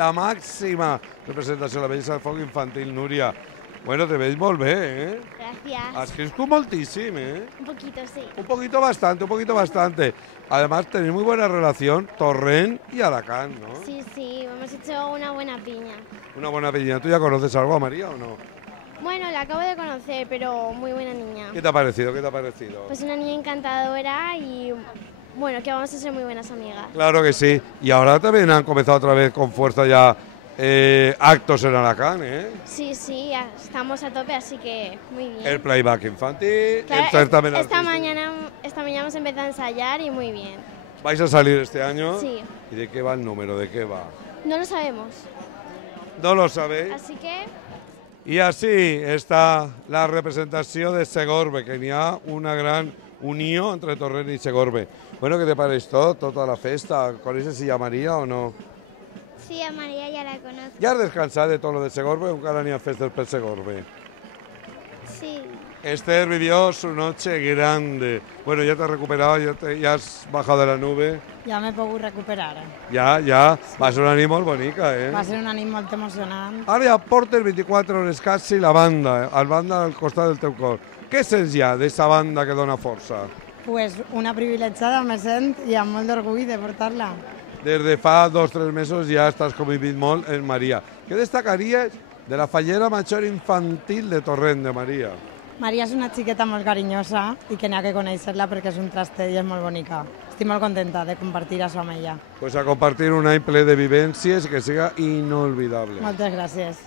la màxima representació de la bellesa del foc infantil, Núria. Bueno, te veis molt bé, ¿eh? Gracias. Has crescut moltíssim, ¿eh? Un poquito, sí. Un poquito bastante, un poquito bastante. Además, tenéis muy buena relación Torrent y Alacant, ¿no? Sí, sí, hemos hecho una buena piña. Una buena piña. ¿Tú ya conoces algo a María o no? Bueno, la acabo de conocer, pero muy buena niña. ¿Qué te ha parecido? ¿Qué te ha parecido? Pues una niña encantadora y bueno, que vamos a ser muy buenas amigas. Claro que sí. Y ahora también han comenzado otra vez con fuerza ya actos en Alacant, ¿eh? Sí, sí, ya estamos a tope, así que muy bien. El playback infantil, Claro, el certamen esta artístico. mañana hemos empezado a ensayar y muy bien. ¿Vais a salir este año? Sí. ¿Y de qué va el número? ¿De qué va? No lo sabemos, No lo sabéis. así que I així està la representació de Segorbe, que n'hi ha una gran unió entre Torrent i Segorbe. Bueno, ¿qué te parece todo? Toda la festa. ¿Conoces si a María o no? sí, a María ya la conozco. ¿Ya has descansado de todo lo de Segorbe o encara n'hi ha festes per Segorbe? Sí, Esther vivió su noche grande. Bueno, ya te has recuperado, ya has bajado de la nube. Ja m'he pogut recuperar. Ya. Va a ser una nit molt bonica, eh? Va ser una nit molt emocionant. Ara ja portes 24 hores quasi la banda, el banda al costat del teu cor. Què sents ja d'aquesta banda que dona força? Pues una privilegiada me sent i amb molt d'orgull de portar-la. Des de fa 2 o 3 mesos ja estàs convivint molt en Maria. Què destacaries de la fallera major infantil de Torrent de Maria? Maria és una xiqueta molt carinyosa i que n'hi ha que conèixer-la perquè és un trastet i és molt bonica. Estic molt contenta de compartir això amb ella. Pues a compartir un any ple de vivències que siga inolvidable. Moltes gràcies.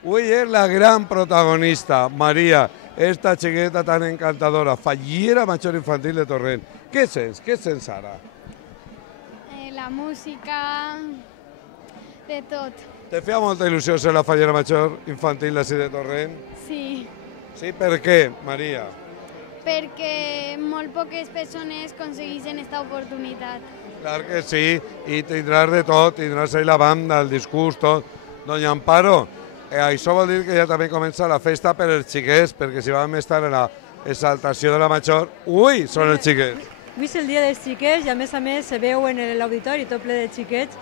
Avui és la gran protagonista, Maria, esta xiqueta tan encantadora, fallera major infantil de Torrent. Què sents? Què sents ara? la música, de tot. Te feia molta il·lusió ser la fallera major infantil d'ací de Torrent? Sí, Sí, per què, Maria? perquè molt poques persones aconsegueixen aquesta oportunitat. Clar que sí, i tindràs de tot, tindràs ahí la banda, el discurs, tot. Doña Amparo, això vol dir que ja també comença la festa per als xiquets, perquè si vam estar en la exaltació de la major, ui, són els xiquets. Avui és el dia dels xiquets i a més se veu en l'auditori tot ple de xiquets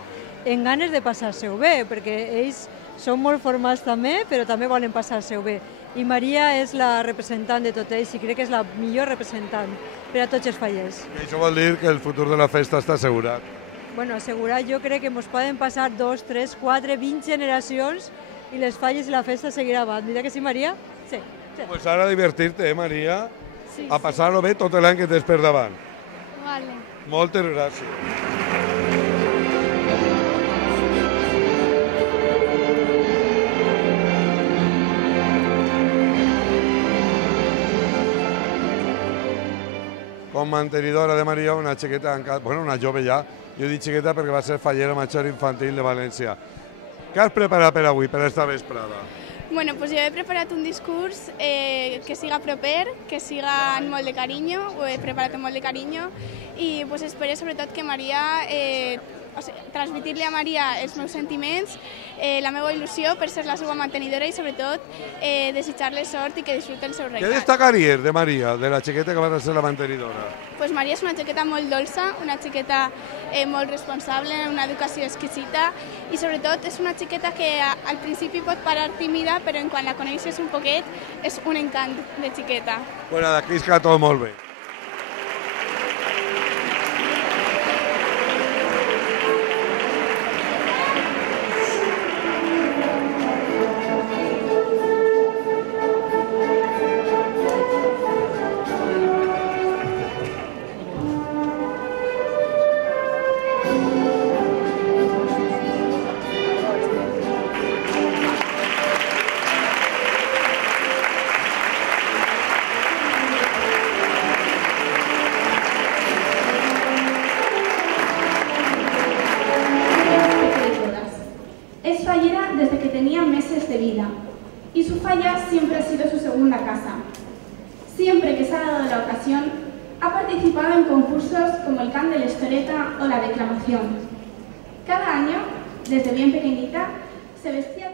en ganes de passar-se-ho bé, perquè ells són molt formals també, però també volen passar-se-ho bé. I Maria és la representant de tot ells i crec que és la millor representant per a tots els fallers. I això vol dir que el futur de la festa està assegurat. Bueno, assegurat jo crec que ens poden passar 2, 3, 4, 20 generacions i les falles i la festa seguirà avant. Mira que sí, Maria? Sí. Pues ara divertir-te, Maria, Sí, a passar-ho bé tot l'any que tens per davant. Vale. Moltes gràcies. Com mantenidora de Maria, una xiqueta, bueno, una jove ja, jo dic xiqueta perquè va ser fallera major infantil de València. Què has preparat per avui, per esta vesprada? Bueno, pues jo he preparat un discurs que siga proper, que siga amb molt de carinyo, ho he preparat amb molt de carinyo i pues, espero sobretot que Maria, transmitir-li a Maria els meus sentiments, la meva il·lusió per ser la seva mantenidora i sobretot desitjar-li sort i que disfruti el seu Què regal. destacaries de Maria, de la xiqueta que va ser la mantenidora? Pues Maria és una xiqueta molt dolça, una xiqueta molt responsable, una educació exquisita i sobretot és una xiqueta que al principi pot parar tímida, però quan la coneixes un poquet és un encant de xiqueta. Bueno, d'aquí es queda tot molt bé. Es fallera desde que tenía meses de vida y su falla siempre ha sido su segunda casa. Siempre que se ha dado la ocasión, ha participado en concursos como el Cant de l'Estoreta o la declamación. Cada año, desde bien pequeñita, se vestía